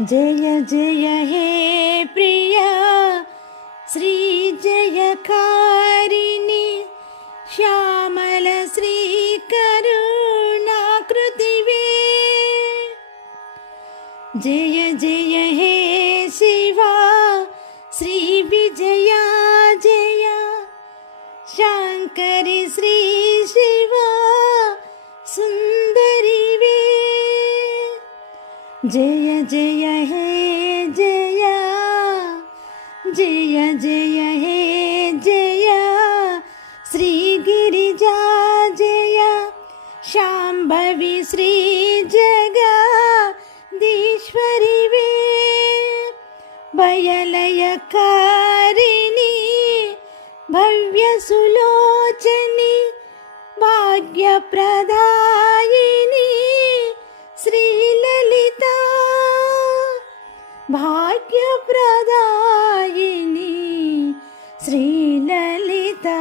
जय जय हे प्रिया श्रीजयकारिणि श्यामल श्रीकरुणाकृतिवे जय जय हे शिवा श्रीविजया जय शाङ्करि श्री जय जय हे जय। जय जय हे जय। श्रीगिरिजा जय। शाम्भवी श्रीजगदीश्वरि वे। भयलयकारिणि भव्यसुलोचनि भाग्यप्रदायिनि భాగ్యప్రదాయిని శ్రీలలితా